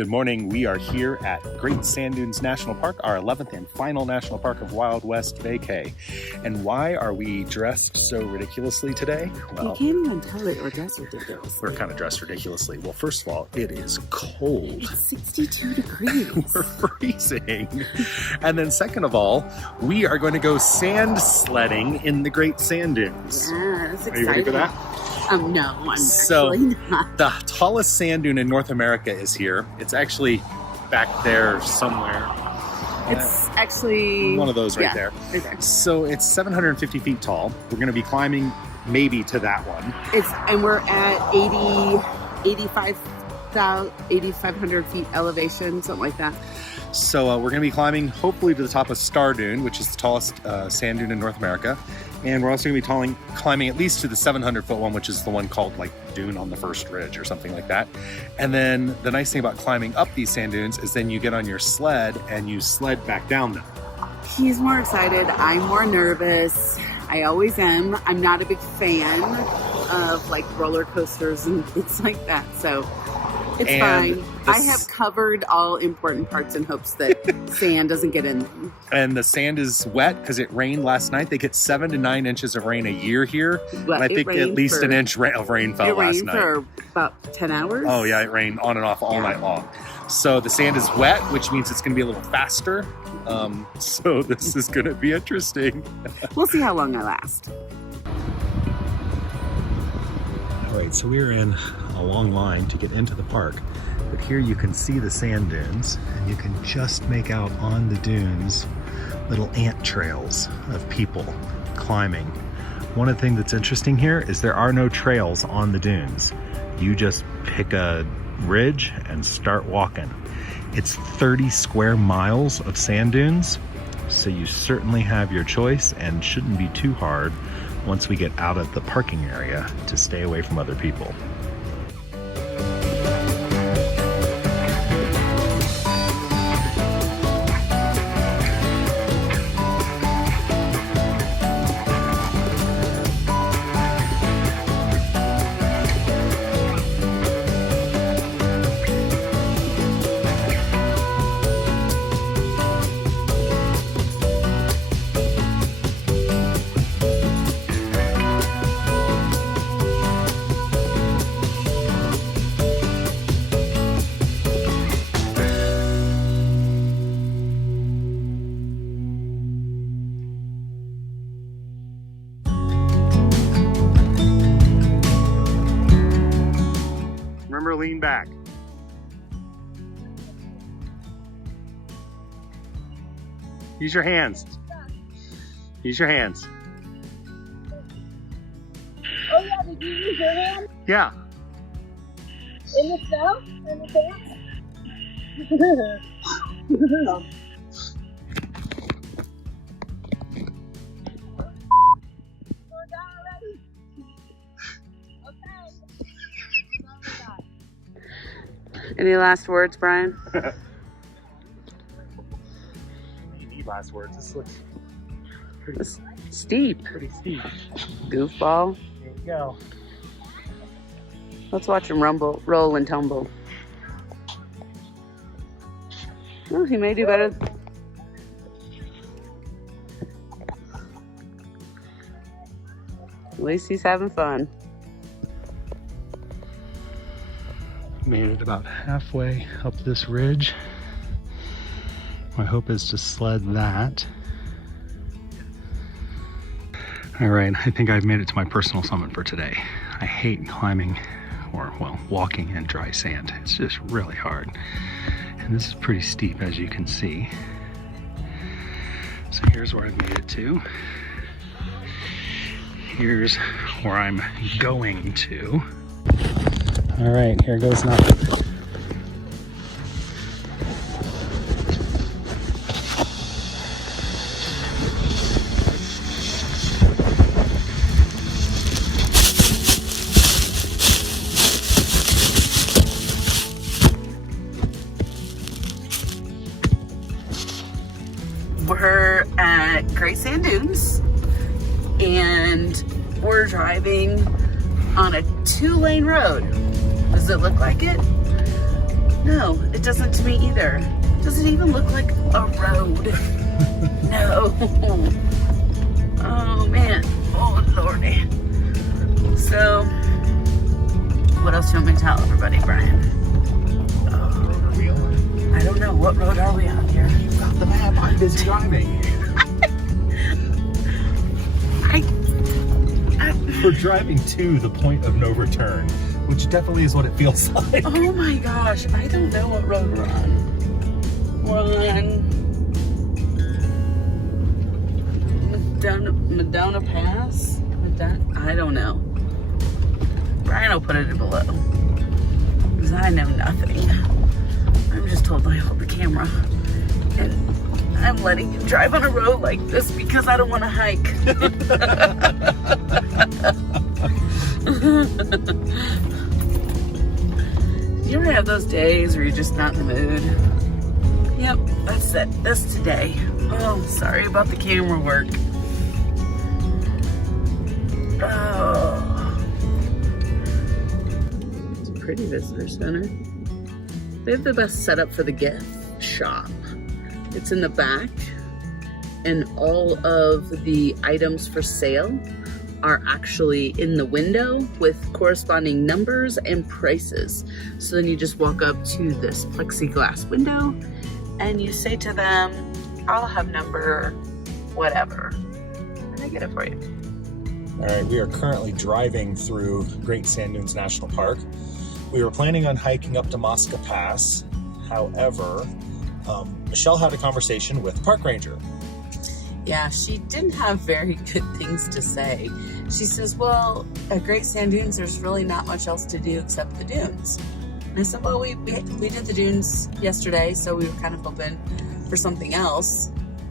Good morning. We are here at Great Sand Dunes National Park, our 11th and final national park of Wild West vacay. And why are we dressed so ridiculously today? Well, you can't even tell it or dress ridiculously. We're kind of dressed ridiculously. Well, first of all, it is cold. It's 62 degrees. We're freezing. And then second of all, we are going to go sand sledding in the Great Sand Dunes. Yeah, that's exciting. Are you ready for that? No, I'm actually not. The tallest sand dune in North America is here. It's actually back there somewhere. It's actually one of those right there. Right there. So it's 750 feet tall. We're going to be climbing maybe to that one. And we're at 8,500 feet elevation, something like that. So we're going to be climbing hopefully to the top of Star Dune, which is the tallest sand dune in North America. And we're also going to be climbing at least to the 700-foot one, which is the one called like Dune on the First Ridge or something like that. And then the nice thing about climbing up these sand dunes is then you get on your sled and you sled back down them. He's more excited. I'm more nervous. I always am. I'm not a big fan of like roller coasters and things like that. So it's fine. I have covered all important parts in hopes that sand doesn't get in them. And the sand is wet because it rained last night. They get 7 to 9 inches of rain a year here. And I think at least an inch of rain fell last night. It rained for about 10 hours? Oh yeah, it rained on and off all night long. So the sand is wet, which means it's going to be a little faster. So this is going to be interesting. We'll see how long I last. All right, so we're in a long line to get into the park, but here you can see the sand dunes and you can just make out on the dunes little ant trails of people climbing. One of the things that's interesting here is there are no trails on the dunes. You just pick a ridge and start walking. It's 30 square miles of sand dunes, so you certainly have your choice and shouldn't be too hard once we get out of the parking area to stay away from other people. Remember, lean back. Use your hands. Use your hands. Oh yeah, did you use your hand? Yeah. In the snow? In the sand? We're down already. Okay. Any last words, Brian? You need last words. This looks pretty Steep. Pretty steep. Goofball. There you go. Let's watch him roll and tumble. Oh, he may do better. At least he's having fun. Made it about halfway up this ridge. My hope is to sled that. All right, I think I've made it to my personal summit for today. I hate climbing or, well, walking in dry sand. It's just really hard. And this is pretty steep, as you can see. So here's where I've made it to. Here's where I'm going to. All right, here goes nothing. We're at Great Sand Dunes and we're driving on a 2-lane road. Does it look like it? No, it doesn't to me either. It doesn't even look like a road. No. Oh man. Oh lordy. So, what else do you want me to tell everybody, Brian? Road are we on? I don't know. What road are we on here? You've got the map. I'm busy driving. We're driving to the point of no return, which definitely is what it feels like. Oh my gosh, I don't know what road we're on. We're on Madonna Pass? I don't know. Brian will put it below. Because I know nothing. I'm just told I hold the camera. And I'm letting him drive on a road like this because I don't want to hike. You ever have those days where you're just not in the mood? Yep, that's it. That's today. Oh, sorry about the camera work. Oh. It's a pretty visitor center. They have the best setup for the gift shop. It's in the back, and all of the items for sale are actually in the window with corresponding numbers and prices. So then you just walk up to this plexiglass window and you say to them, I'll have number whatever, and they get it for you. All right, we are currently driving through Great Sand Dunes National Park. We were planning on hiking up to Mosca Pass. However, Michelle had a conversation with the park ranger. Yeah, she didn't have very good things to say. She says, well, at Great Sand Dunes, there's really not much else to do except the dunes. And I said, well, we did the dunes yesterday, so we were kind of hoping for something else.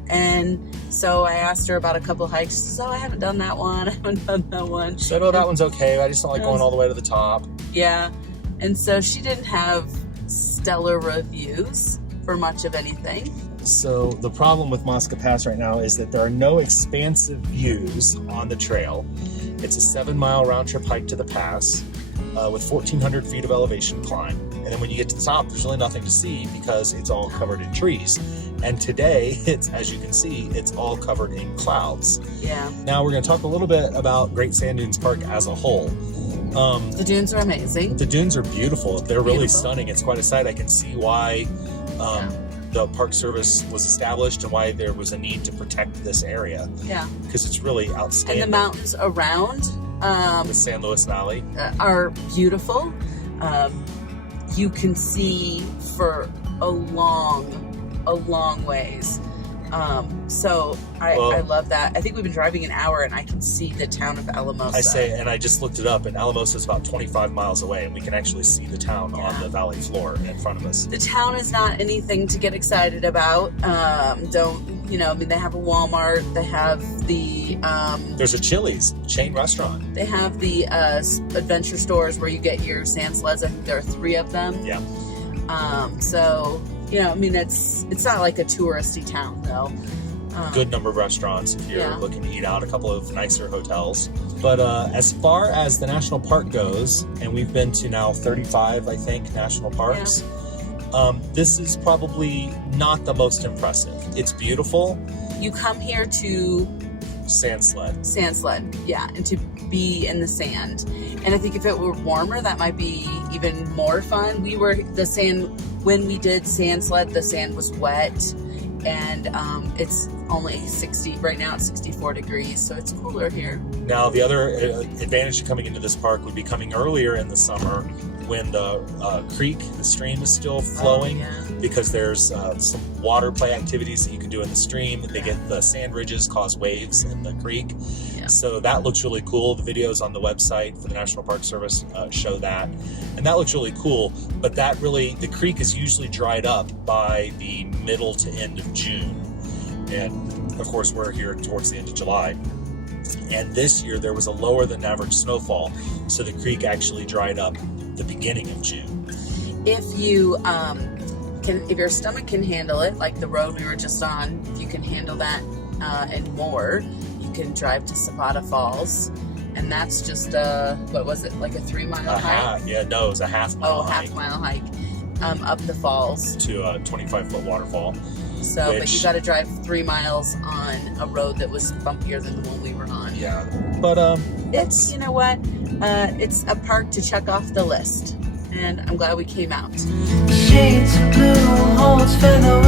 And so I asked her about a couple of hikes. She says, oh, I haven't done that one. I haven't done that one. She said, oh, that one's okay. I just don't like going all the way to the top. Yeah. And so she didn't have stellar reviews for much of anything. So the problem with Mosca Pass right now is that there are no expansive views on the trail. It's a 7-mile round-trip hike to the pass with 1,400 feet of elevation climb. And then when you get to the top, there's really nothing to see because it's all covered in trees. And today, it's, as you can see, it's all covered in clouds. Yeah. Now we're going to talk a little bit about Great Sand Dunes Park as a whole. The dunes are amazing. The dunes are beautiful. They're really stunning. It's quite a sight. I can see why the Park Service was established and why there was a need to protect this area. Yeah. Because it's really outstanding. And the mountains around the San Luis Valley are beautiful. You can see for a long ways. So I love that. I think we've been driving an hour and I can see the town of Alamosa. I say, and I just looked it up, and Alamosa is about 25 miles away, and we can actually see the town on the valley floor in front of us. The town is not anything to get excited about. They have a Walmart, they have the... There's a Chili's chain restaurant. They have the adventure stores where you get your sand sleds. I think there are 3 of them. Yeah. It's not like a touristy town, though. Good number of restaurants if you're looking to eat out, a couple of nicer hotels. But as far as the national park goes, and we've been to now 35, I think, national parks, this is probably not the most impressive. It's beautiful. You come here to... Sand sled, yeah, and to be in the sand. And I think if it were warmer, that might be even more fun. When we did sand sled, the sand was wet, and it's only 60, right now it's 64 degrees, so it's cooler here. Now, the other advantage of coming into this park would be coming earlier in the summer when the the stream is still flowing, because there's some water play activities that you can do in the stream. They get the sand ridges cause waves in the creek. Yeah. So that looks really cool. The videos on the website for the National Park Service show that. And that looks really cool, but the creek is usually dried up by the middle to end of June. And of course, we're here towards the end of July. And this year there was a lower than average snowfall, so the creek actually dried up the beginning of June. If you if your stomach can handle it, like the road we were just on, if you can handle that and more, you can drive to Zapata Falls, and that's just what was it, like a 3-mile hike? It was a half-mile hike. Half-mile hike. up the falls. To a 25-foot waterfall. So, but Which- you got to drive 3 miles on a road that was bumpier than the one we were on. Yeah, but It's, you know what? It's a park to check off the list, and I'm glad we came out. Shades of blue holds feather